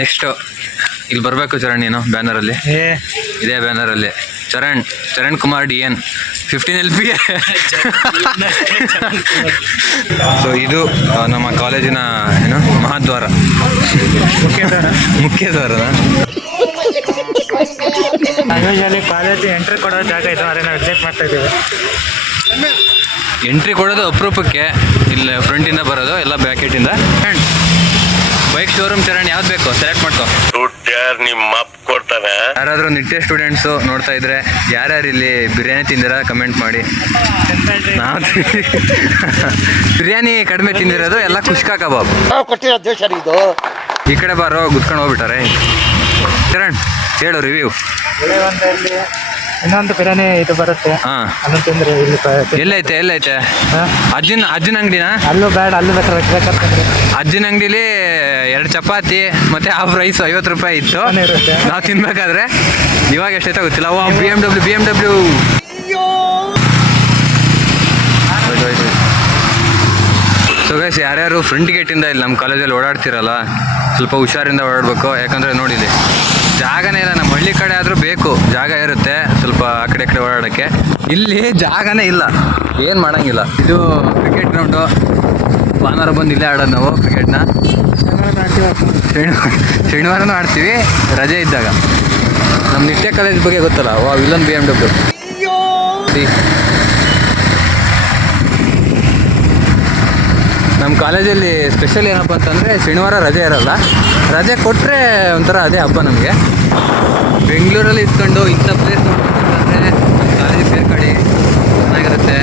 Next ಇಲ್ಲಿ ಬರಬೇಕು ಚರಣ್, ನೀನು ಬ್ಯಾನರಲ್ಲಿ, ಇದೇ ಬ್ಯಾನರಲ್ಲಿ Charan Kumar DN 15 LP. So ಇದು ನಮ್ಮ ಕಾಲೇಜಿನ ಏನು ಮಹಾದ್ವಾರ, ಮುಖ್ಯ ದ್ವಾರನ. ಕಾಲೇಜ್ ಎಂಟ್ರಿ ಕೊಡೋ ಜಾಗ ಇದು, ಅದೇ ನಾವು ವಿಸಿಟ್ ಮಾಡ್ತಾ ಇದ್ದೀವಿ. ಎಂಟ್ರಿ ಕೊಡೋದು ಅಪರೂಪಕ್ಕೆ, ಇಲ್ಲ ಫ್ರಂಟಿಂದ ಬರೋದು ಎಲ್ಲ ಬ್ಯಾಕೆಟಿಂದ. ಬೈಕ್ ಶೋರೂಮ್ ಚರಣ್ ಯಾವ್ದು ಬೇಕು ಸೆಲೆಕ್ಟ್ ಮಾಡ್ಕೋ. ನಿಮ್ಮ ಅಪ್ಪ ಕೊಡ್ತಾನೆ. ಯಾರಾದರೂ ನಿಟ್ಟೆ ಸ್ಟೂಡೆಂಟ್ಸು ನೋಡ್ತಾ ಇದ್ರೆ ಯಾರ್ಯಾರು ಇಲ್ಲಿ ಬಿರಿಯಾನಿ ತಿಂದಿರ ಕಮೆಂಟ್ ಮಾಡಿ. ನಾವು ಬಿರಿಯಾನಿ ಕಡಿಮೆ ತಿಂದಿರೋದು ಎಲ್ಲ ಕುಷ್ಕಾ ಕಬಾಬ್. ಈ ಕಡೆ ಬಾರೋ ಗುದ್ಕೊಂಡು ಹೋಗ್ಬಿಟ್ಟಾರೆ. ಚರಣ್ ಹೇಳು ರಿವ್ಯೂ. ಇನ್ನೊಂದು ಬಿರಿಯಾನಿ ಇದು ಬರುತ್ತೆ, ಹಾಂ ಅದನ್ನು ತಿಂದ್ರೆ ಎಲ್ಲೈತೆ ಅಜ್ಜಿನ ಅಂಗಡಿನ? ಅಲ್ಲೂ ಬೇಡ, ಅಲ್ಲೂ ಬೇಕಾದ್ರೆ ಅಜ್ಜಿನ ಅಂಗಡಿಲಿ 2 ಚಪಾತಿ ಮತ್ತೆ ಹಾಫ್ ರೈಸ್ 50 ರೂಪಾಯಿ ಇತ್ತು. ನಾವು ತಿನ್ಬೇಕಾದ್ರೆ ಇವಾಗ ಎಷ್ಟೈತೆ ಗೊತ್ತಿಲ್ಲ. BMW. ಸೊ ಗೈಸ್, ಯಾರ್ಯಾರು ಫ್ರಂಟ್ ಗೇಟಿಂದ ಇಲ್ಲಿ ನಮ್ಮ ಕಾಲೇಜಲ್ಲಿ ಓಡಾಡ್ತಿರಲ್ಲ, ಸ್ವಲ್ಪ ಹುಷಾರಿಂದ ಓಡಾಡಬೇಕು. ಯಾಕಂದರೆ ನೋಡಿಲಿ ಜಾಗನೇ ಇಲ್ಲ. ನಮ್ಮ ಹಳ್ಳಿ ಕಡೆ ಆದರೂ ಬೇಕು, ಜಾಗ ಇರುತ್ತೆ ಸ್ವಲ್ಪ ಆ ಕಡೆ ಓಡಾಡೋಕ್ಕೆ. ಇಲ್ಲಿ ಜಾಗನೇ ಇಲ್ಲ, ಏನು ಮಾಡೋಂಗಿಲ್ಲ. ಇದು ಕ್ರಿಕೆಟ್ ಗ್ರೌಂಡು, ಭಾನುವಾರ ಬಂದು ಇಲ್ಲೇ ಆಡೋದು ನಾವು ಕ್ರಿಕೆಟ್ನ. ಶನಿವಾರನೂ ಆಡ್ತೀವಿ ರಜೆ ಇದ್ದಾಗ. ನಮ್ಮ ನಿಟ್ಟೆ ಕಾಲೇಜ್ ಬಗ್ಗೆ ಗೊತ್ತಲ್ಲ, ವಿಲನ್ BMW. ನಮ್ಮ ಕಾಲೇಜಲ್ಲಿ ಸ್ಪೆಷಲ್ ಏನಪ್ಪ ಅಂತಂದರೆ ಶನಿವಾರ ರಜೆ ಇರೋಲ್ಲ. ರಜೆ ಕೊಟ್ಟರೆ ಒಂಥರ ಅದೇ ಹಬ್ಬ ನಮಗೆ. ಬೆಂಗಳೂರಲ್ಲಿ ಇದ್ಕೊಂಡು ಇಂಥ ಪ್ಲೇಸ್ ನೋಡ್ಬೇಕಂತಂದರೆ ನಮ್ಮ ಕಾಲೇಜಿಗೆ ಸೇರ್ಕೊಳ್ಳಿ, ಚೆನ್ನಾಗಿರುತ್ತೆ.